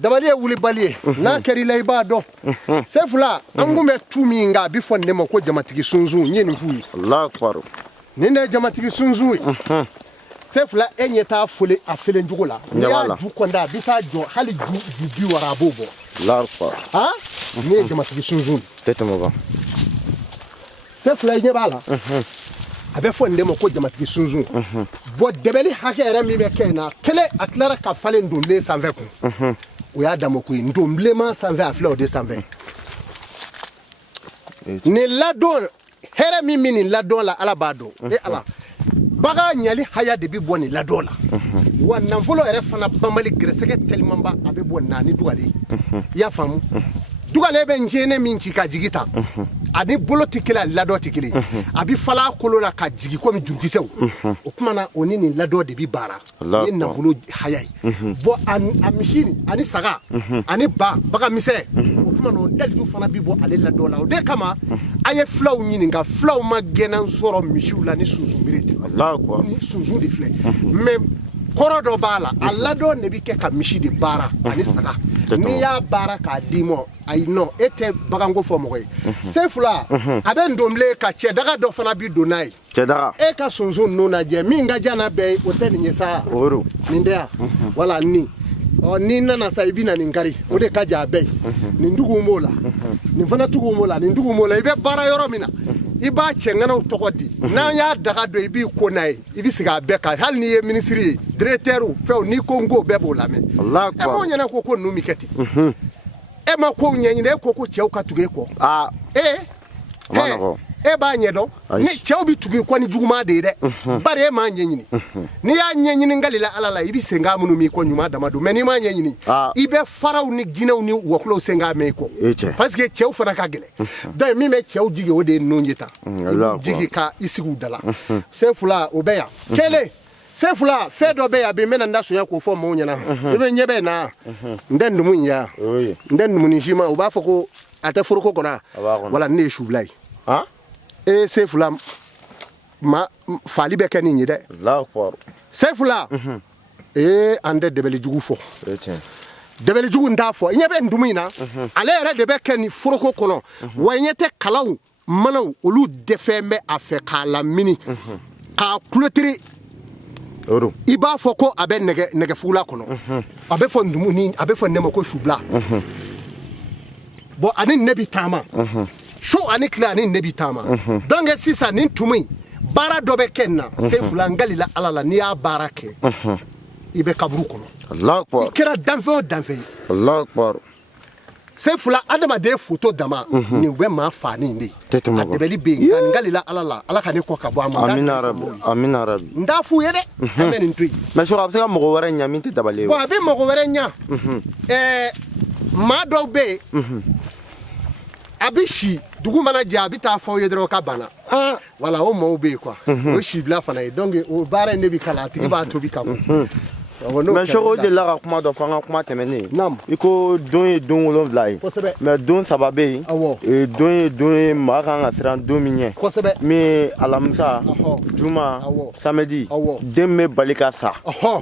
dabali wuli bali na kari la ibado sefula angume tuminga bi fonde mo ko jamatigi sunzu nyeni fuyi Allah akbar ni ne jamatigi sunzu sefula enyeta fule afele njugula ya ju konda bisa jo hali ju bi wara bobo Allah akbar ha ni jamatigi sunzu tetemo ba sefula nyebala abe fonde mo ko jamatigi sunzu bo debeli hakere mi be kena kele atlara ka fale ndole sanve ko o ya damo ko ndomblema sanve afle o de sanve ni ladon here mi mini ladon la alabado e ala baga nyali haya de bi boni ladon la wannan folo ere fana bambali greseke telimamba abe bonna ni dugale ya famu dugale be njene min ci ka jigita ani bolo tikila lado tikili abi fala kolo la ka jigi ko mi jurkisew o kuma na oni ni lado de bi bara ni na folo hayai bo an amishini ani saga ani baga mise o kuma no dalju fana bi bo ale lado la o de kama aye flaw nyini nga flaw ma genan soro mishu la ni suzu mirete Allah akbar ni suzu de fle mais korodo bala alado ne bi ke ka mishi de bara ani saga ni ya bara ka dimo ay no ete bagango fo mo sefula abe ndomle ka che daga do fana bi donai che daga e ka sunzu no na je mi nga jana be o te ni sa oru ni ndia wala ni o ni na sa ibina ni ngari o de ka ja be ni ndugu mola ni fana tugu mola ni ndugu mola ibe bara yoro mina iba chengana utokodi na ya daga do ibi ko nai ibi siga be ka hal ni ministry directeur fe ni Congo be bola me Allah akbar e mo nyana ko no miketi e ma ko nyanyine ko chew ka tuge ko e ba nyedo ni chew bi tuge ko ni juguma de bare ma nyanyine ni ya nyanyine ngalila alala ibi senga munu mi ko nyuma damado meni ma nyanyine ibe faraw ni jinaw ni woklo senga me ko parce que chew fana ka gele da mi me chew jige wode no nyeta jige ka isigu dala sefula obeya kele sefula fedo be ya be mena ndaso ya ko fo mo nyana ibe nyebe na ndendu munya ndendu munishima uba foko ate furuko kona wala ne shublai e sefula ma fali be kani nyide Allah akbar sefula ande debeli jugu fo debeli jugu ndafo nyebe ndumina ale re de be kani furuko kono wanyete kalaw manaw olu defembe afeka la mini ka kulotiri oru iba foko abe nege fula kono abe fo ndumuni abe fo nemo ko shubla bo ani nebi tama sho ani kla ani nebi tama donc sisa ni tumi bara dobe kenna se fula ngalila alala ni ya barake ibe kaburu kono Allah akbar ikira danfe Allah akbar se fula adama de photo dama ni we ma fani ndi adebeli be ngalila alala alaka ne ko kabo amana amina rabbi ndafu yede amen ntui mais so absaka mo wara nyami te dabale bo abi mo wara nya ma do be abishi dugu mana jabi ta fo yedro ka bana wala o mo be quoi o shibla fana donc o bare ne bi kala tigi ba to bi ka mais so je la kuma do fanga kuma temene iko don wolonvlai mais don sababe e don ma kan asran dominien mais alamsa juma samedi demme balika sa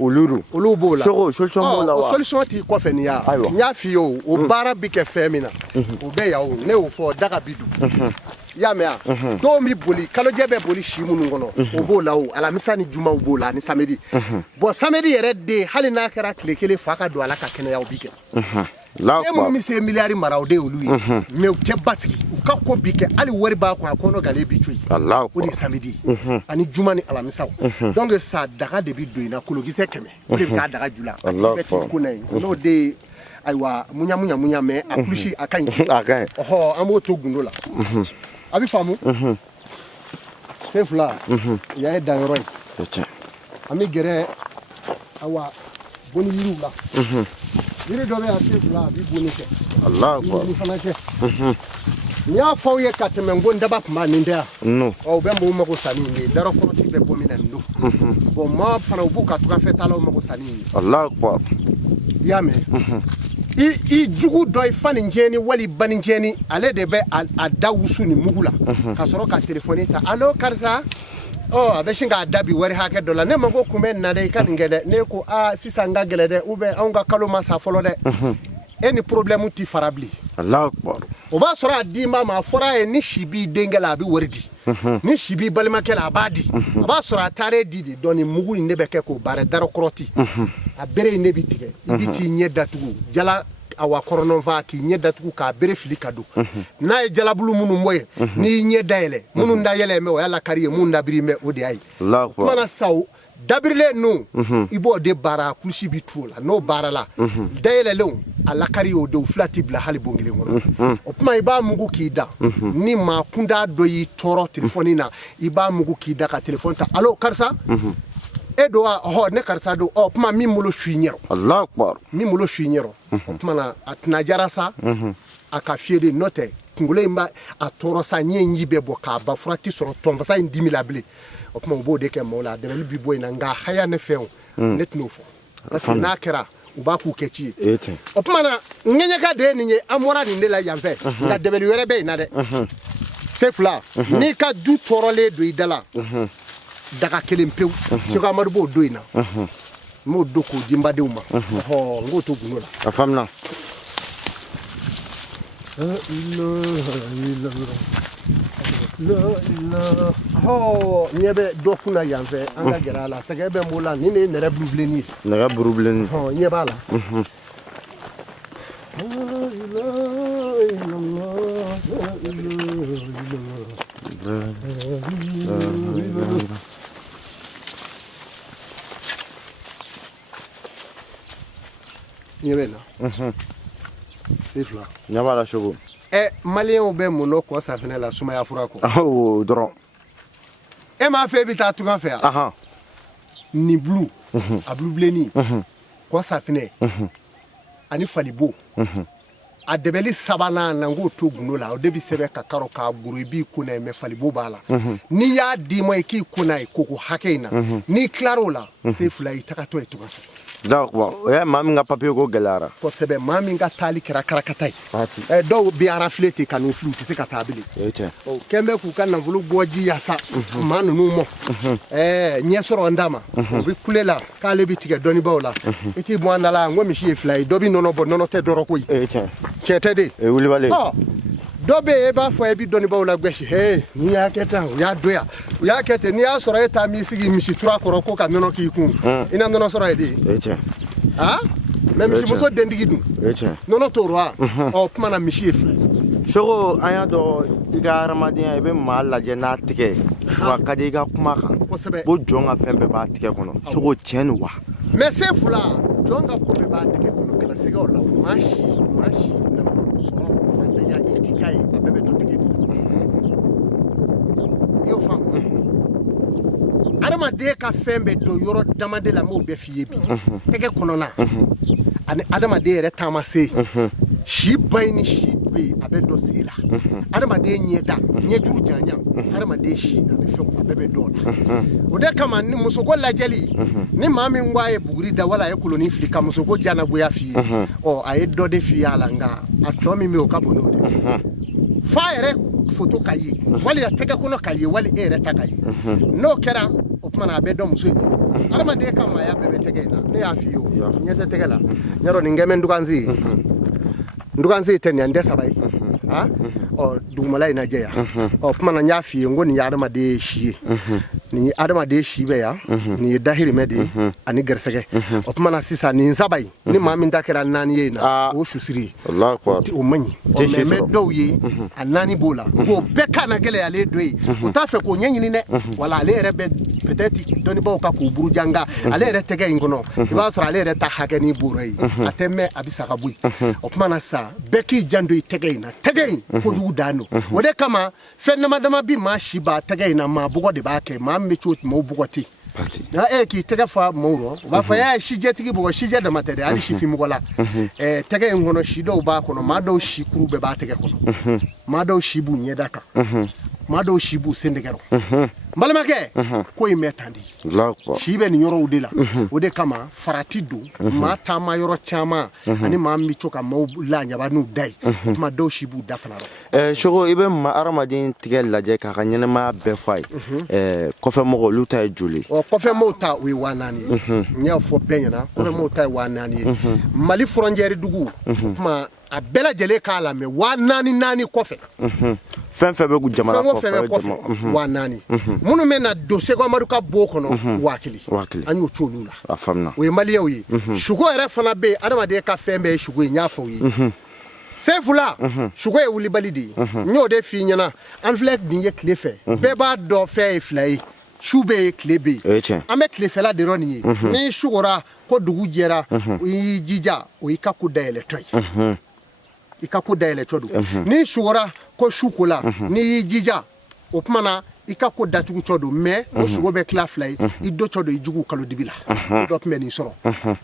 oluru olubola solution mola wa solution ti ko fe ni ya nya fi o bara bi ke femina o be ya o ne o fo daga bidu ya me a do mi boli kalo jebe boli shimunu ngono o bola o alamisa ni juma o bola ni samedi bo samedi yere de halina kara klekele faka do ala ka kene ya obike la ko mi se milliard marawde o lui me o te basiki o ka ko bike ali wori ba ko akono gale bi tui Allah o ni samedi ani juma ni alamisa donc ça daga de bi do ina kologise keme o le ka daga jula beti ko nay no de aywa munya me aplushi akan amo to gundola abi famu sefla ya danroy ami gere awa boni yirula yire dobe a sefla bi bonike Allah akbar ni fana ke nya fawye kateme ngonda ba kuma ni ndia no o be mo mako sani ni daro ko ti be bomina ndo bo ma fana buka to ka fetala o mako sani Allah akbar yame I jugu do fani njeni wali bani njeni ale de be a dawusu ni mugula ka soro ka telefone ta allo karsa oh a bɛ sin k'a da bi wari hakɛ dɔ la ne ma ko kun bɛ na dɛ i ka nin kɛ dɛ ne ko sisan n ka gɛlɛ dɛ ou bien anw ka kalo ma sa fɔlɔ dɛ e ni problème ti fara bilen Allahu akbar o b'a sɔrɔ a di ma a fɔra ye ni si b'i denkɛ la a bɛ wari di ni si b'i balimakɛ la a b'a di a b'a sɔrɔ a taara di de dɔn nin mugu in ne bɛ kɛ k'o baara darakɔrɔti a bere in ne bi tigɛ i bi t'i ɲɛ datugu jala awa kɔrɔnɔnfa k'i ɲɛ datugu k'a bere fili ka don n'a ye jalabulu minnu bɔ ye n'i y'i ɲɛ dayɛlɛ minnu da yɛlɛ mɛ o y'a lakari ye minnu dabiri mɛ o de y'a ye kumana saw dabirilen nu i b'o de baara kulusi bi tu o la n'o baara la dayɛlɛlenw a lakari y'o de o fila t'i bila hali bon kelen kɔnɔ o kuma i b'a mugu k'i da ni maa kunda dɔ y'i tɔɔrɔ telefɔni na i b'a mugu k'i da ka telefɔni ta alo karisa e do wa ne karisa do kuma min bolo su i ɲɛrɔ Allahu akbar min bolo su i ɲɛrɔ o kuma na a tɛna jara sa a ka fiyɛ de n'o tɛ kunkolo in b'a a tɔɔrɔ sa ɲɛ in ji bɛɛ bɔ k'a ba fura ti sɔrɔ tɔnfasa in dimi la bilen o kuma u b'o de kɛ maaw la a dɛmɛli bi bɔ in na nka haya ne fɛnw ne tɛn'o fɔ parce que n'a kɛra u b'a k'u kɛ ci ye o kuma na ŋɛɲɛka de ye nin ye an bɔra nin de la yan fɛ nka dɛmɛli wɛrɛ bɛ yen na dɛ se fila n'i ka du tɔɔrɔlen don i da la daga kelen pewu Seko Amadu b'o don in na n b'o don k'o di n badenw ma n k'o to gundo la a faamuna ɲɛ bɛ dɔ kunna yan fɛ an ka gɛrɛ a la sɛgɛ bɛ n bolo la nin de ye nɛrɛ burubilenni ye nɛgɛ burubilenni ɲɛ b'a la ɲɛ bɛ na se fila ɲɛ b'a la Seko maliyɛnw bɛ mun dɔ kɔ safinɛ la sumaya fura kɔ dɔrɔn e m'a fɛ e bɛ taa tunga fɛ yan ni bulu a bulubilenni kɔ safinɛ ani falibo a dɛbɛli sabanan na n k'o to gundo la o de bɛ sɛbɛn ka karo k'a goro i b'i kun na ye mɛ falibo b'a la n'i y'a d'i ma i k'i kun na ye koko hakɛ in na n'i tilar'o la se fila i tagatɔ ye tunga fɛ o ye maa min ka papiye ko gɛlɛyara kosɛbɛ maa min ka taali kɛra karakata ye dɔw bɛ arafile ten ka n'u fili u tɛ se ka taa bilen o kɛn bɛ k'u ka nafolo bɔ ji yasa maa ninnu mɔ ɲɛ sɔrɔ n d'a ma o bɛ kule la k'ale bɛ tigɛ dɔnnibaw la i t'i bɔ an da la n ko misi ye fila ye dɔ bɛ nɔnɔ bɔ nɔnɔ tɛ dɔrɔ koyi tiɲɛ tɛ de wulibali dɔ bɛ yen e b'a fɔ e bɛ dɔnnibaw la gosi n'i y'a kɛ tan u y'a doya u y'a kɛ ten n'i y'a sɔrɔ e taa m'i sigi misi tura kɔrɔ ko ka nɔnɔ k'i kun i na nɔnɔ sɔrɔ ye de mɛ misimuso dentigi dun nɔnɔ t'o rɔ wa kuma na misi ye fila ye Seko an y'a dɔn i ka hadamadenya i bɛ maa lajɛ n'a tigɛ suwa ka di i ka kuma kan ko jɔn ka fɛn bɛɛ b'a tigɛ kɔnɔ Seko tiɲɛ ni wa mɛ se fila jɔn ka ko bɛɛ b'a tigɛ kɔnɔ gɛlɛsigaw la maa si nafolo sɔrɔ fantanya i ti k'a ye a bɛɛ bɛ dɔ tigɛ de la i y'o faamu adamaden ka fɛn bɛɛ don yɔrɔ damade la n b'o bɛɛ f'i ye bi tɛgɛ kɔnɔna ani adamaden yɛrɛ taama se si ba ye ni si bɛ yen a bɛ dɔ sigi la adamaden ɲɛda ɲɛjuru janya adamaden si ani fɛnw a bɛɛ bɛ dɔw la o de kama ni musoko lajɛli ni maa min ko a ye buguri da wala a ye kolonin fili ka musoko janagoya f'i ye a ye dɔ de f'i ye a la nka a tɔ min bɛ yen o ka bon n'o de f'a yɛrɛ foto ka ye wali a tɛgɛ kɔnɔ ka ye wali e yɛrɛ ta ka ye n'o kɛra o tuma na a bɛ dɔn muso in ye adamaden ka maaya bɛɛ bɛ tɛgɛ in na ne y'a f'i ye o ɲɛ tɛ tɛgɛ la n y'a dɔn nin kɛ bɛ nduganzi ye nduganzi tɛ nin yan n tɛ saba ye dugumala in lajɛ yan o tuma na n y'a f'i ye n ko nin ye adamaden si ye nin ye adamaden si bɛ yan nin ye dahirimɛ de ye ani gɛrɛsɛgɛ o tuma na sisan nin saba in ni maa min ta kɛra naani ye na o susiri ye o man ɲi mɛ n bɛ dɔw ye a naani b'o la k'o bɛɛ kan na gɛlɛya ale dɔ ye o t'a fɛ k'o ɲɛɲini dɛ wala ale yɛrɛ bɛ peut-être dɔnnibaw ka k'u buruja nka ale yɛrɛ tɛgɛ in kɔnɔ i b'a sɔrɔ ale yɛrɛ ta hakɛ ni bɔrɔ ye a tɛ mɛn a bɛ sa ka bɔ yen o tuma na sisan bɛɛ k'i janto i tɛgɛ in na tɛgɛ in kojugu dan don o de kama fɛn dama dama bi maa si b'a tɛgɛ in na maa bɔgɔ de b'a kɛ maa min bɛ cogo maaw bɔgɔ ten k'i tɛgɛ fa maaw rɔ u b'a fɔ y'a ye sijɛtigi bɔgɔ sijɛ dama tɛ dɛ hali sifin mɔgɔ la tɛgɛ in kɔnɔ si dɔw b'a kɔnɔ maa dɔw si kuru bɛɛ b'a tɛgɛ kɔnɔ maa dɔw si b'u ɲɛda kan maa dɔw si b'u sen dɛgɛ rɔ balimakɛ ko in bɛ tan de si bɛ nin yɔrɔw de la o de kama farati don maa taama yɔrɔ caman ani maa min bɛ to ka maaw laɲaba n'u da ye tuma dɔw si b'u da fana rɔ Sogo i bɛ hadamaden tigɛ lajɛ k'a ka ɲɛnɛmaya bɛɛ f'a ye kɔfɛmɔgɔw olu ta ye joli kɔfɛmɔgɔw ta o ye 4000 ye n y'a fɔ bɛɛ ɲɛna kɔfɛmɔgɔw ta ye 4000 ye Mali frontière dugu kuma a bɛɛ lajɛlen k'a la mɛ 4000 kɔfɛ fɛn fɛn bɛ jamana kɔfɛ 4000 minnu bɛ na don Seko Amadu ka bon kɔnɔ 1000 an y'o to olu la a faamuna o ye maliyɛnw ye suko yɛrɛ fana bɛ yen adamaden ka fɛn bɛɛ ye suko ye n y'a fɔ u ye Sefula suko ye wulibali de ye n y'o de f'i ɲɛna an filɛ nin ye tile fɛ bɛɛ b'a dɔn fɛn ye fila ye su bɛ yen tile bɛ yen an bɛ tilefɛla de yɔrɔ nin ye ni sukora ko dugu jɛra o y'i jija o y'i ka ko dayɛlɛtɔ ye i ka ko dayɛlɛtɔ don ni sukora ko su ko la n'i y'i jija o tuma na i ka ko datugutɔ don mais o suko bɛ tila fila ye i dɔtɔ don i jugu kalo dibi la dɔ tun bɛ nin sɔrɔ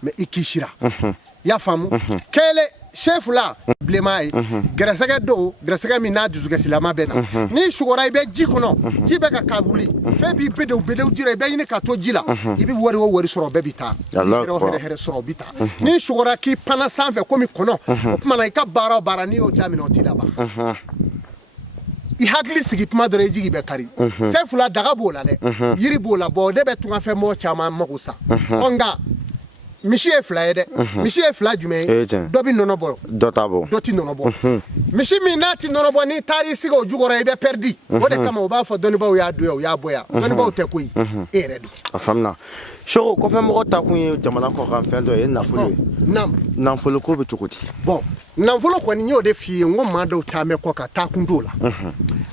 mais i kisira i y'a faamu kɛlɛ Sefula bilenma ye gɛrɛsɛgɛ don gɛrɛsɛgɛ min n'a dusukɛsilama bɛ na ni sukora i bɛ ji kɔnɔ ji bɛ ka wuli fɛn b'i bedew jira i bɛ ɲini ka to ji la i bɛ wari o wari sɔrɔ bɛɛ bɛ taa hɛrɛ sɔrɔ o bɛ taa ni sukora k'i panna sanfɛ komi kɔnɔ o tuma na i ka baara o baara n'i y'o daminɛ o t'i laban i hakili sigi tuma dɔrɔn i jigi bɛ kari Sefula daga b'o la dɛ yiri b'o la bɔn ne bɛ tungafɛ mɔgɔ caman mago sa nka misi ye fila ye dɛ misi ye fila jumɛn ye dɔ bɛ nɔnɔ bɔ dɔ tɛ nɔnɔ bɔ misi min n'a tɛ nɔnɔ bɔ n'i taar'i sigi o jukɔrɔ i bɛ pɛridi o de kama o b'a fɔ dɔnnibaw y'a don yan o y'a bɔ yan dɔnnibaw tɛ koyi e yɛrɛ don a faamuna Sogo kɔfɛmɔgɔ ta kun ye jamana kɔkan fɛn dɔ ye nafolo ye nafolo ko bɛ cogo di bɔn nafolo kɔni n y'o de f'i ye n ko maa dɔw taa mɛn kɔ ka taa kun t'o la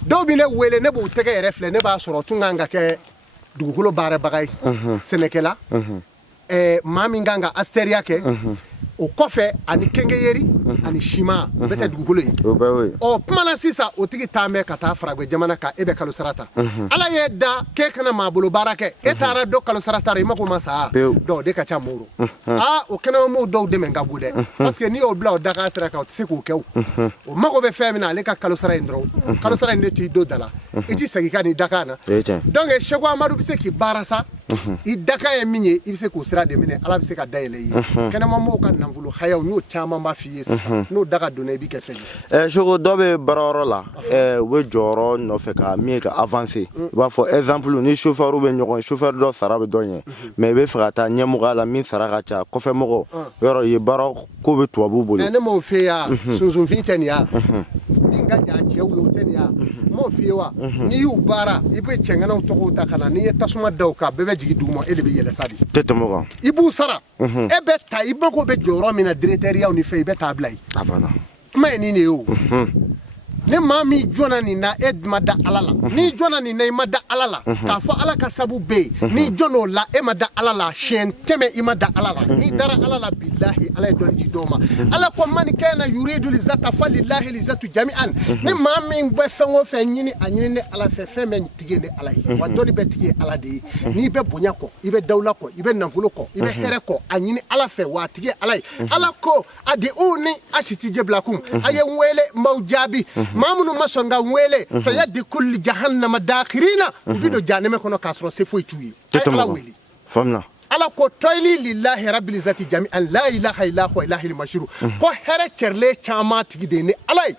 dɔw bɛ ne wele ne b'u tɛgɛ yɛrɛ filɛ ne b'a sɔrɔ tun kan ka kɛ dugukolo baarabaga ye sɛnɛkɛla maa min kan ka asteriya kɛ o kɔfɛ ani kɛnkɛyeri ani sima bɛɛ tɛ dugukolo ye ɔ kuma na sisan o tigi taa mɛn ka taa faragɛ jamana kan e bɛ kalo sara ta ala y'e da k'e kana maa bolo baara kɛ e taara dɔ kalo sara ta i mako ma sa dɔw de ka ca mɔɔrɔ o kɛnɛmamɔgɔw dɔw dɛmɛ ka bon dɛ parce que n'i y'o bila o daga sira kan o tɛ se k'o kɛ o mago bɛ fɛn min na ale ka kalo sara in dɔrɔn kalo sara in de t'i don da la i tɛ segin ka nin daga na donc Seko Amadu bɛ se k'i baara sa i daka ye min ye i bɛ se k'o sira de minɛ ala bɛ se ka dayɛlɛ i ye kɛnɛmamɔgɔw ka nafolo hayaw n'o caman b'a f'i ye sisan n'o daga donna i bɛ kɛ fɛn ye Sogo dɔ bɛ baarayɔrɔ la u bɛ jɔyɔrɔ nɔfɛ ka min ye ka avancer i b'a fɔ exemple ni chauffeur bɛ ɲɔgɔn chauffeur dɔ sara bɛ dɔ ɲɛ mais i bɛ fɛ ka taa ɲɛmɔgɔya la min sara ka ca kɔfɛmɔgɔ yɔrɔ ye baara ko bɛ tubabuw bolo ne m'o f'i ye sunsunfin tɛ nin ya min ka jan cɛw ye o tɛ nin ya m'o f'i ye wa n'i y'u baara i bɛ cɛŋanaw tɔgɔw ta ka na n'i ye tasuma da o kan bɛɛ bɛ jigin duguma e de bɛ yɛlɛ sa de tɛ tɛmɛ kan i b'u sara e bɛ ta i mago bɛ jɔyɔrɔ min na directeuriyaw ni fɛn i bɛ taa bila yen kuma ye nin de ye o ni maa min jɔnna nin na e ma da ala la n'i jɔnna nin na i ma da ala la k'a fɔ ala ka sabu bɛ yen n'i jɔnn'o la e ma da ala la siɲɛ kɛmɛ i ma da ala la n'i dara ala la bilahi ala ye dɔnni di dɔw ma ala ko man kana yuridu lizata falillahi lizatu jami'an ni maa min bɛ fɛn o fɛn ɲini a ɲini ni ala fɛ fɛn bɛ tigi ni ala ye wa dɔnni bɛ tigi ye ala de ye n'i bɛ bonya kɔ i bɛ dawula kɔ i bɛ nafolo kɔ i bɛ hɛrɛ kɔ a ɲini ala fɛ wa a tigi ye ala ye ala ko a di u ni a si ti jɛbilakun a ye n wele n b'aw jaabi maa minnu ma sɔn ka n wele saya di kulli jahannama dakhirina u bɛ don jahanɛmɛ kɔnɔ k'a sɔrɔ se foyi t'u ye a ye ala wele faamuna ala ko toyili lillahi rabbil izzati jami'an la ilaha illa huwa ilahil mashiru ko hɛrɛ cɛrilen caman tigi de ye ni ala ye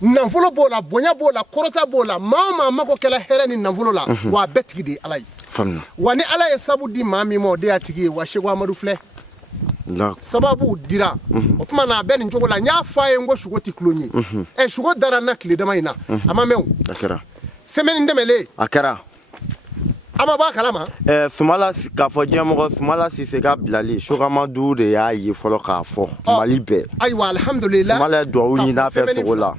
nafolo b'o la bonya b'o la kɔrɔta b'o la maa o maa mago kɛla hɛrɛ ni nafolo la wa a bɛɛ tigi de ye ala ye wa ni ala ye sabu di maa min ma o de y'a tigi ye wa Seko Amadu filɛ sababu dira o tuma na a bɛ nin cogo la n y'a fɔ a ye n ko suko tɛ tulon ye suko dara n na tile dama in na a ma mɛn o a kɛra semaine tɛmɛlen a kɛra a ma bɔ a kalama Sumala k'a fɔ diɲɛmɔgɔ Sumala Sise ka bilali Seko Amadu de y'a ye fɔlɔ k'a fɔ Mali bɛɛ ayiwa alhamdulillah Sumala ye duwawu ɲini a fɛ Sogo la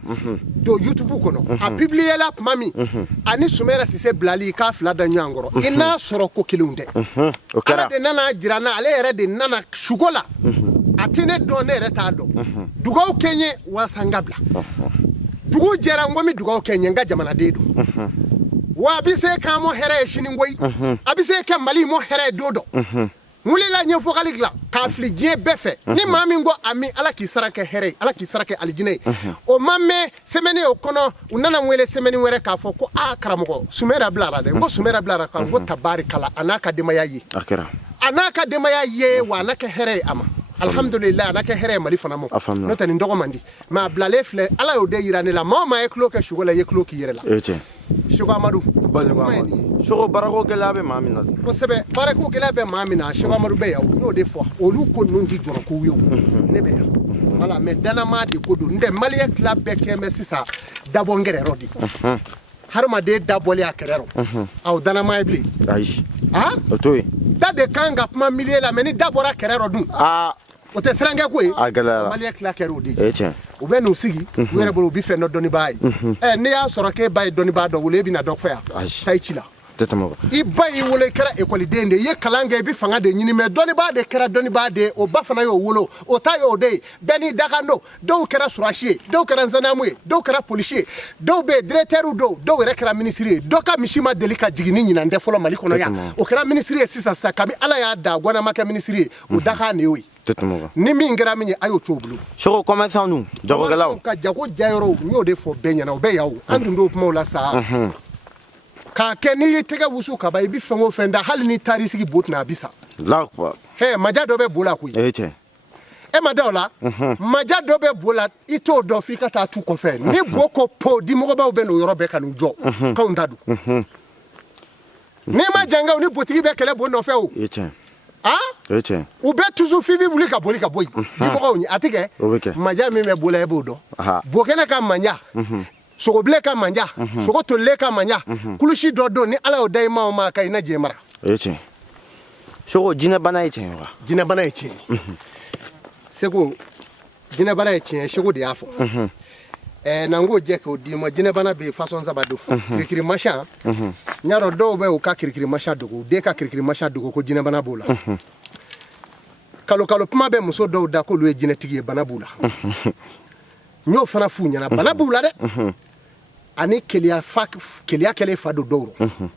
don YouTube kɔnɔ a publié la tuma min ani Sumala Sise bilali k'a fila da ɲɔgɔn kɔrɔ i n'a sɔrɔ ko kelenw tɛ o kɛra ala de nana jira n na ale yɛrɛ de nana suko la a tɛ ne dɔn ne yɛrɛ t'a dɔn dugawu kɛ n ye walasa n ka bila dugu jɛra n ko n bɛ dugawu kɛ n ye n ka jamanaden don wa a bɛ se k'an mɔ hɛrɛ ye sini koyi a bɛ se kɛ Mali mɔ hɛrɛ ye don dɔ wulila ɲɛ fɔkali dilan k'a fili diɲɛ bɛɛ fɛ ni maa min ko ami ala k'i sara kɛ hɛrɛ ye ala k'i sara kɛ alijinɛ ye o ma mɛn semaine o kɔnɔ u nana n wele semaine wɛrɛ k'a fɔ ko karamɔgɔ Sumera bilara dɛ n ko Sumera bilara kan n ko tabari kala a n'a ka denbaya ye a n'a ka denbaya ye wa a n'a kɛ hɛrɛ ye a ma alhamdulillah a n'a kɛ hɛrɛ ye Mali fana ma n'o tɛ nin dɔgɔ man di mais a bilalen filɛ ala y'o de yira ne la maa o maa ye tulo kɛ sugo la i ye tulo k'i yɛrɛ la Seko Amadu Seko barako gɛlɛya bɛ maa min na kosɛbɛ barako gɛlɛya bɛ maa min na Seko Amadu bɛ yan n y'o de fɔ olu ko ninnu ti jɔrɔ kow ye ne bɛ yan voilà mais danama de ko don n tɛ maliyɛn tila bɛɛ kɛn bɛ sisan dabɔ n gɛrɛyɔrɔ de hadamaden dabɔlen a kɛrɛyɔrɔ o danama ye bilen ayi o to yen da de kan ka kuma milieu la mais ni da bɔra kɛrɛyɔrɔ dun o tɛ sirankɛ ko ye maliyɛn tila kɛra o de ye u bɛ n'u sigi u yɛrɛ bolo u bɛ fɛn dɔ dɔnnibaa ye ne y'a sɔrɔ k'e ba ye dɔnnibaa dɔ wolo e bɛna dɔ fɔ yan taa i ci la i ba y'i wolo i kɛra ekɔliden de ye i ye kalan kɛ i bɛ fanga de ɲini mais dɔnnibaa de kɛra dɔnnibaa de ye o ba fana y'o wolo o ta y'o de ye bɛɛ n'i dakan don dɔw kɛra surasi ye dɔw kɛra nzanamu ye dɔw kɛra polisi ye dɔw bɛ yen directeur don dɔw yɛrɛ kɛra ministre ye dɔ ka misi ma deli ka jigin ni ɲinan tɛ fɔlɔ Mali kɔnɔ yan o kɛra ministre ye sisan kabini ala y'a da Gwana ma kɛ ministre ye o dakan de y'o ye ni min kɛra min ye a y'o to bolo Seko commerçant nu jagokɛlaw ka jago jayɔrɔ n y'o de fɔ bɛɛ ɲɛna o bɛ yan o an tun t'o kumaw la sa k'a kɛ n'i y'i tɛgɛ wusu ka ban i bɛ fɛn o fɛn da hali ni taar'i sigi bo tɛna a bi sa maja dɔ bɛ bo la koyi e ma da o la maja dɔ bɛ bo la i t'o dɔn f'i ka taa tu kɔfɛ ni bo ko po dimɔgɔbaw bɛ n'o yɔrɔ bɛɛ ka n'u jɔ k'anw ta don n'i ma janka o ni botigi bɛ kɛlɛ bo nɔfɛ o u bɛ toujours f'i bɛ wuli ka boli ka bɔ yen dimɔgɔw ɲɛ a tɛ kɛ maja min bɛ bo la e b'o dɔn bokɛnɛ ka manja sogobilen ka manja sogo tolilen ka manja kulusi dɔ don ni ala y'o da i ma o ma ka i na jɛ mara Seko jinɛbana ye tiɲɛ wa jinɛbana ye tiɲɛ Seko jinɛbana ye tiɲɛ Seko de y'a fɔ n'an k'o jɛ k'o d'i ma jinɛbana bɛ yen façon saba don kirikiri machin n y'a dɔn dɔw bɛ u ka kirikiri machin dogo den ka kirikiri machin dogo ko jinɛbana b'o la kalo kuma bɛ muso dɔw da k'olu ye jinɛtigi ye bana b'u la n y'o fana f'u ɲɛna bana b'u la dɛ ani keleya kɛlen fa don dɔw rɔ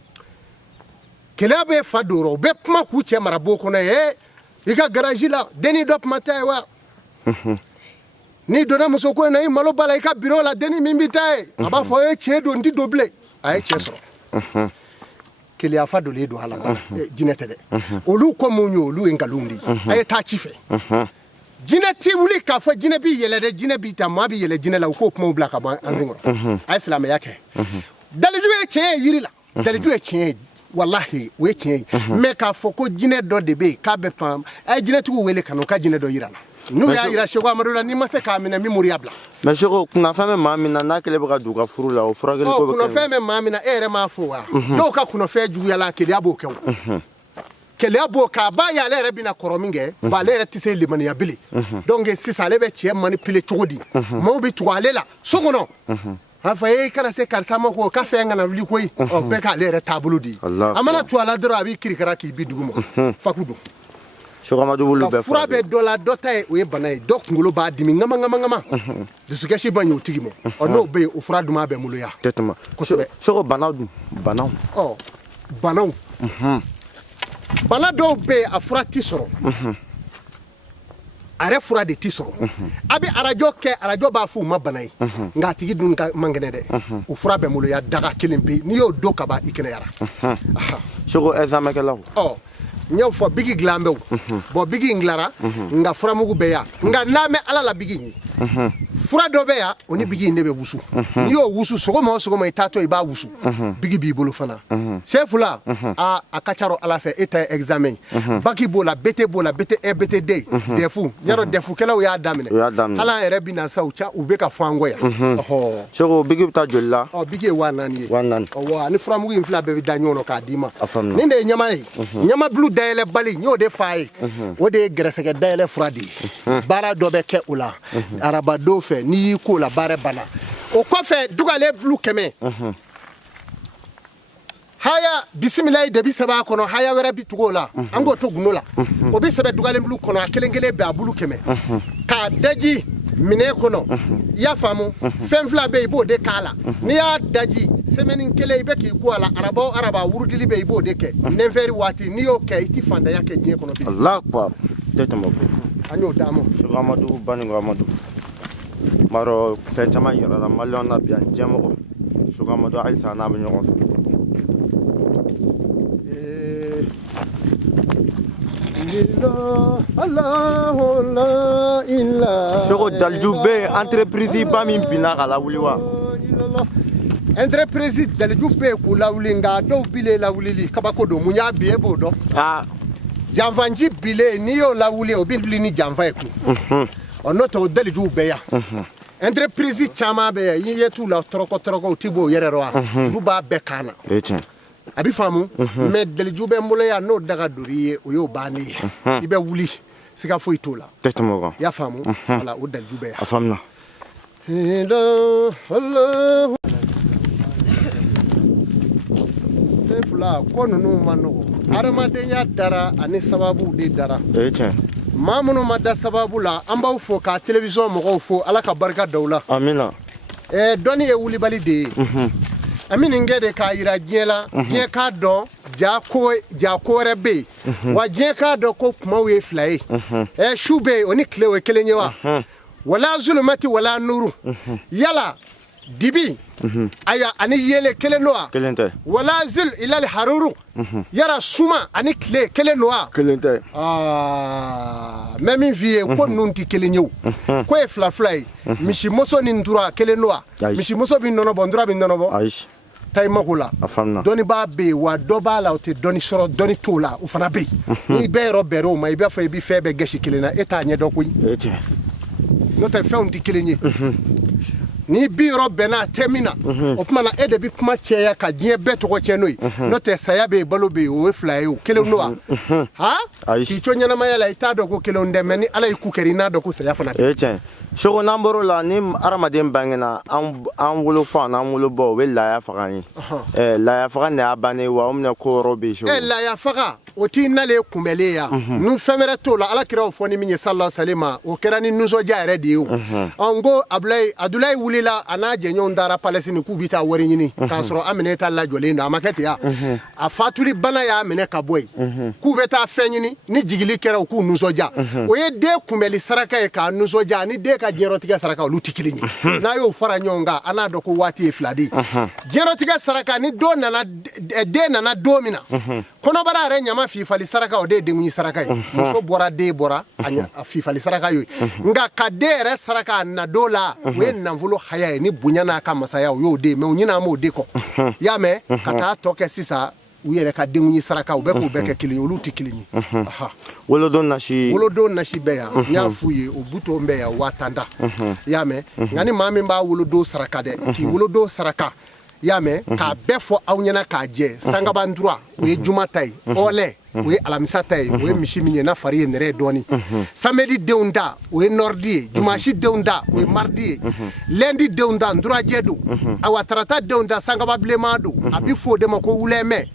keleya bɛ fa don rɔ u bɛ kuma k'u cɛ mara bo kɔnɔ i ka garage la denni dɔ kuma tɛ wa n'i donna muso ko in na i malo b'a la i ka bureau la denni min b'i ta ye a b'a fɔ tiɲɛ don n ti don bilen a ye tiɲɛ sɔrɔ keleya fa donnen don a la jinɛ tɛ dɛ olu ko mun ye olu ye nkalon de ye a ye taa ci fɛ jinɛ t'i wuli k'a fɔ jinɛ b'i yɛlɛ dɛ jinɛ b'i ta maa b'i yɛlɛ jinɛ la u k'o kumaw bila ka bɔ an sen kɔrɔ a ye silamɛya kɛ daliju ye tiɲɛ ye yiri la daliju ye tiɲɛ ye walahi o ye tiɲɛ ye mais k'a fɔ ko jinɛ dɔ de bɛ yen k'a bɛ pan a ye jinɛtigiw wele ka na u ka jinɛ dɔ yira la n'u y'a yira Seko Amadu la n'i ma se k'a minɛ min moriya bila mais Seko kunnafɛn bɛ maa min na n'a kɛlen bɛ ka don u ka furu la o furakɛli ko bɛ kɛ kunnafɛn bɛ maa min na e yɛrɛ m'a fɔ wa dɔw ka kunnafɛn juguyala keleya b'o kɛ o keleya b'o k'a b'a ye ale yɛrɛ bɛna kɔrɔ min kɛ bon ale yɛrɛ tɛ se limaniya bilen donc sisan ale bɛ cɛ manipuler cogo di maaw bɛ tugu ale la so kɔnɔ a fɔ kana se karisa ma ko k'a fɛn kana wuli koyi bɛɛ k'ale yɛrɛ taabolo di a mana to a la dɔrɔn a b'i kirikara k'i bi dugu ma faku don Seko Amadu b'olu bɛɛ fura bɛ dɔ la dɔ ta ye o ye bana ye dɔ kunkolo b'a dimi ŋama dusukasi man ɲi o tigi ma n'o bɛ yen o fura duman bɛ n bolo yan kosɛbɛ Seko banaw dun banaw bana dɔw bɛ yen a fura ti sɔrɔ a yɛrɛ fura de ti sɔrɔ a bɛ arajo kɛ arajo b'a fɔ u ma bana ye nka a tigi dun man kɛnɛ dɛ o fura bɛ n bolo yan daga kelen pe n'i y'o don ka ban i kɛnɛyara Seko examekɛlaw n y'o fɔ bigi dilan bɛ o bon bigi in dilara nka furamugu bɛ yan nka n'a mɛn ala la bigi in ye fura dɔ bɛ yan o ni bigi in de bɛ wusu n'i y'o wusu sɔgɔma o sɔgɔma i taatɔ i b'a wusu bigi b'i bolo fana sefula a ka ca ala fɛ e ta ye examen baki b'o la BT b'o la BT1 BT2 defu n y'a dɔn defukɛlaw y'a daminɛ hali an yɛrɛ bɛ na sa u bɛ ka fɔ an kɔ yan Seko bigi bɛ taa joli la bigi ye 4,000 ye ani furamugu in fila bɛɛ bɛ da ɲɔgɔn na k'a d'i ma nin de ye ɲama ye ɲama bulu dayɛlɛ bali n y'o de f'a ye o de ye gɛrɛsɛgɛ dayɛlɛ fura de ye baara dɔ bɛ kɛ o la arabadon fɛ n'i y'i ko la baara banna o kɔfɛ dugalen bulu 100 haya bisimilayi de bi sɛbɛn a kɔnɔ haya wɛrɛ bi tugu o la an k'o to gundo la o bi sɛbɛn dugalen bulu kɔnɔ a kelen kelen bɛɛ a bulu 100 k'a daji minɛ kɔnɔ i y'a faamu fɛn fila bɛ i b'o de k'a la n'i y'a daji semaine kelen i bɛ k'i ko a la araba wurudili bɛ i b'o de kɛ nɛnfɛri waati n'i y'o kɛ i ti fandanya kɛ diɲɛ kɔnɔ bilen. Allahu akbar tɛ tɛmɛ an y'o d'a ma. Sheikh Amadou Baningo Amadou maro fɛn caman yira la maliyɛnw na bi ani diɲɛmɔgɔ Sheikh Amadou halisa n'a bɛ ɲɔgɔn fɛ. Sogo daliju bɛ entreprise ba min binna ka lawuli wa? Entreprise daliju bɛ k'u lawuli nka dɔw bilen lawulili kabako don mun y'a bi e b'o dɔn. Janfanji bilen n'i y'o lawuli o bɛ wuli ni janfa ye kun. N'o tɛ o dalijuw bɛ yan. Entreprise caman bɛ yan i ye t'u la tɔrɔkɔ u ti b'o yɛrɛ dɔn wa? Olu b'a bɛɛ kan na. A bɛ faamu mais daliju bɛ n bolo yan n'o daga dori ye o y'o bannen ye i bɛ wuli siga foyi t'o la i y'a faamu wala o daliju bɛ yan a faamuna sen fila ko ninnu ma nɔgɔ hadamadenya dara ani sababu de dara maa minnu ma da sababu la an b'aw fo ka télévision mɔgɔw fo ala ka barika da u la amina dɔnni ye wulibali de ye Ami ninge de ka yira diɲɛ la diɲɛ k'a dɔn ja ko wɛrɛ bɛ yen wa diɲɛ k'a dɔn ko kumaw ye fila ye su bɛ yen o ni tile o ye kelen ye wa wala zulumati wala nuru yala dibi aya ani yele kelen do wa kelen tɛ wala zul ilal haruru yara suma ani tile kelen do wa kelen tɛ mɛ min f'i ye ko ninnu tɛ kelen ye o ko ye fila fila ye misi muso ni ntura kelen do wa misi muso bɛ nɔnɔ bɔ ntura bɛ nɔnɔ bɔ ayi tayi mako la dɔnni b'a bɛ yen wa dɔ b'a la o tɛ dɔnni sɔrɔ dɔnni t'o la o fana bɛ yen n'i bɛɛ yɔrɔ bɛrɛ o ma i b'a fɔ i bɛ fɛn bɛɛ gɛsi kelen na e t'a ɲɛ dɔn koyi n'o tɛ fɛnw tɛ kelen ye ni bi yɔrɔ bɛnna tɛ min na o tuma na e de bɛ kuma cɛya ka diɲɛ bɛɛ tɔgɔ cɛ n'o ye n'o tɛ saya bɛ yen balo bɛ yen o ye fila ye o kelen do wa k'i to ɲɛnamaya la i t'a dɔn ko kelen tɛ mɛ ni ala y'i ku kɛra i n'a dɔn ko saya fana bɛ yen Sogo n'an bɔr'o la ni hadamaden bangena an wolofa n'an wolobɔ o bɛ laaya faga ye laaya faga de y'a bannen wa o minɛ ko yɔrɔ bɛ yen Sogo laaya faga o t'i nalen kunbɛlen yan ni fɛn wɛrɛ t'o la ala kira o fɔ ni min ye sallallahu alaihi wa sallam o kɛra ni nisɔndiya yɛrɛ de ye o n ko Abdulayi wulila a n'a jɛɲɔgɔnw taara Palestine k'u bɛ taa wari ɲini k'a sɔrɔ Aminata lajɔlen don a ma kɛ ten yan a fatuli bana y'a minɛ ka bɔ yen k'u bɛ taa fɛn ɲini ni jigili kɛra u k'u nisɔndiya o ye den kunbɛli saraka ye k'a nisɔndiya ani den ka diɲɛlatigɛ saraka olu tɛ kelen ye n'a y'o fara ɲɔgɔn kan a n'a dɔn ko waati ye fila de ye diɲɛlatigɛ saraka ni den nana don min na kɔnɔbara yɛrɛ ɲama fifali saraka o de ye denkundi saraka ye muso bɔra den bɔra a fifali saraka ye nka ka den yɛrɛ saraka a nadon la o ye nafolo haya ye ni bonya n'a ka masaya o y'o de ye mɛ o ɲinɛ an b'o de kɔ i y'a mɛn ka taa tɔ kɛ sisan u yɛrɛ ka denkundi saraka u bɛ k'u bɛɛ kɛ kelen ye olu tɛ kelen ye wolodon nasi bɛ yan n y'a f'u ye o buto bɛ yan 5000 i y'a mɛn nka ni maa min b'a wolodon saraka dɛ k'i wolodon saraka i y'a mɛn k'a bɛɛ fɔ aw ɲɛna k'a jɛ sangabantura o ye juma ta ye ɔlɛ o ye alamisa ta ye o ye misi min ye n'a fari ye nɛrɛ ye dɔɔni samedi denw da o ye nɔrdi ye dimanche denw da o ye mardi ye lundi denw da nturajɛ don awa tarata denw da sangaba bilenman don a bɛ fɔ o de ma ko wulɛmɛ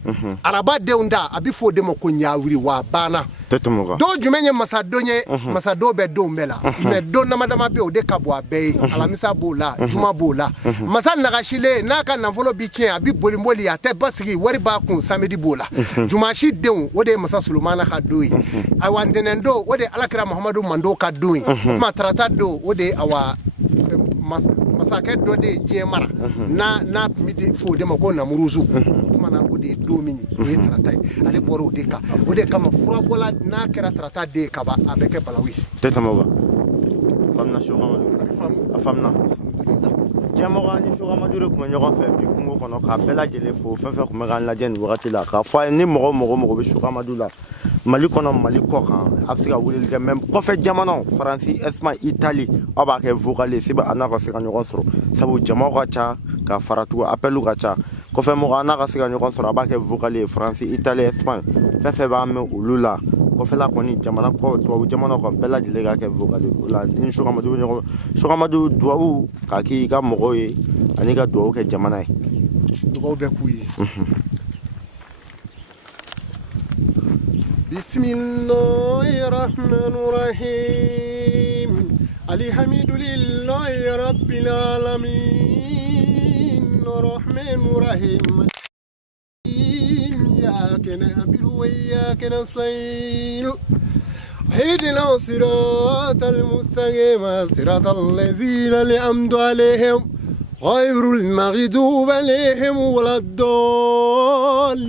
araba denw da a bɛ fɔ o de ma ko ɲawiri wa a banna don jumɛn ye masadon ye masadon bɛ denw bɛɛ la mɛ don damadama bɛ o de ka bɔ a bɛɛ ye alamisa b'o la juma b'o la masa nagasilen n'a ka nafolo bi tiɲɛ a bɛ boli a tɛ basigi wari b'a kun samedi b'o la dimanche denw o de ye masa Sulumana ka don ye awa ntɛnɛn don o de ye alakira Muhamadu mando ka don ye kuma tarata don o de ye awa masakɛ dɔ de ye diɲɛ mara n'a tun bɛ fɔ o de ma ko Namuruzu o de ye don min ye o ye tarata ye ale bɔra o de kan o de kama furabɔla n'a kɛra tarata den kaba a bɛ kɛ balawu ye tɛ tɛmɛ o kan faamuna Sogo Amadou a faamuna diɲɛmɔgɔ ni Sogo Amadou de tun bɛ ɲɔgɔn fɛ bi kungo kɔnɔ k'a bɛɛ lajɛlen fo fɛn fɛn tun bɛ k'an lajɛ nin wagati la k'a fɔ a ye ni mɔgɔ bɛ Sogo Amadou la Mali kɔnɔ Mali kɔ kan a bɛ se ka weleli kɛ mɛ kɔfɛ jamanaw Faransi Espagne Italie aw b'a kɛ vocal ye sebe a n'a ka se ka ɲɔgɔn sɔrɔ sabu jamaw ka ca ka fara tugun appelu ka ca kɔfɛ mɔgɔ a n'a ka se ka ɲɔgɔn sɔrɔ a b'a kɛ vocal ye Faransi Italie Espagne fɛn fɛn b'a mɛn olu la kɔfɛla kɔni jamana kɔ tubabu jamana kan bɛɛ lajɛlen ka kɛ vocal ye o la ni Sogo Amadou bɛ ɲɔgɔn Sogo Amadou duwawu k'a k'i ka mɔgɔw ye ani ka duwawu kɛ jamana ye duwawu bɛ k'u ye Bismillahirrahmanirrahim الحمد لله رب العالمين الرحمن الرحيم إياك نعبد وإياك نستعين اهدنا الصراط المستقيم صراط الذين أنعمت عليهم غير المغضوب عليهم ولا الضالين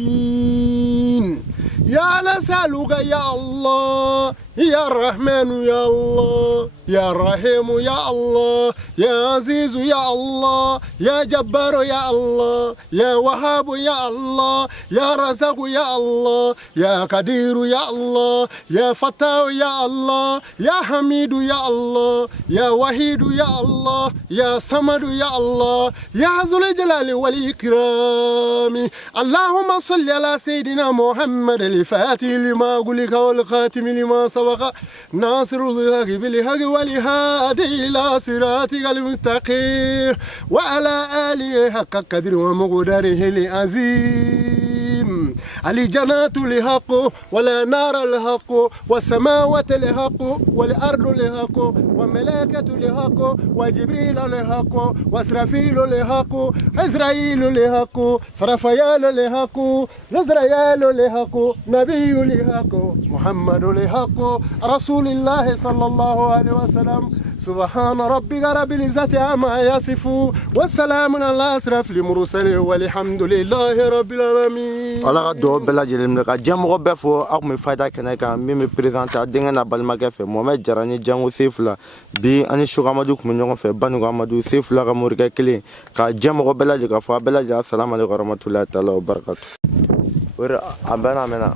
يا نسألك يا الله يا الرحمن يا الله يا الرحيم يا الله يا عزيز يا الله يا جبار يا الله يا وهاب يا الله يا رزاق يا الله يا قدير يا الله يا فتاح يا الله يا حميد يا الله يا وحيد يا الله يا صمد يا الله يا ذو الجلال والإكرام اللهم صل على سيدنا محمد الفاتح لما أغلق والخاتم لما سبق ناصر الحق بالحق والهادي إلى صراطك المستقيم وعلى آله حق قدر ومقداره العظيم الجنات لحق ولا نار لحق والسماوات لحق والأرض لحق وملائكة لحق وجبريل لحق وإسرافيل لحق إسرائيل لحق صرفيال لحق نزريال لحق نبي لحق محمد لحق رسول الله صلى الله عليه وسلم سبحان ربك رب العزة عما يصفون والسلام على أشرف المرسلين والحمد لله رب العالمين. ala ka dugawu bɛɛ lajɛlen minɛ ka diɲɛmɔgɔ bɛɛ fo a kun bɛ fayida kɛnɛ kan min bɛ présenté a denkɛ n'a balimakɛ fɛ Mohamed Jara ni Jango Sefula bi ani Sugu Amadu kun bɛ ɲɔgɔn fɛ Banugu Amadu Sefula ka morikɛ kelen ka diɲɛmɔgɔ bɛɛ lajɛlen ka fɔ a bɛɛ lajɛlen assalamu alaikum warahmatullahi taala wa barakatu. A bɛɛ n'a mɛnna.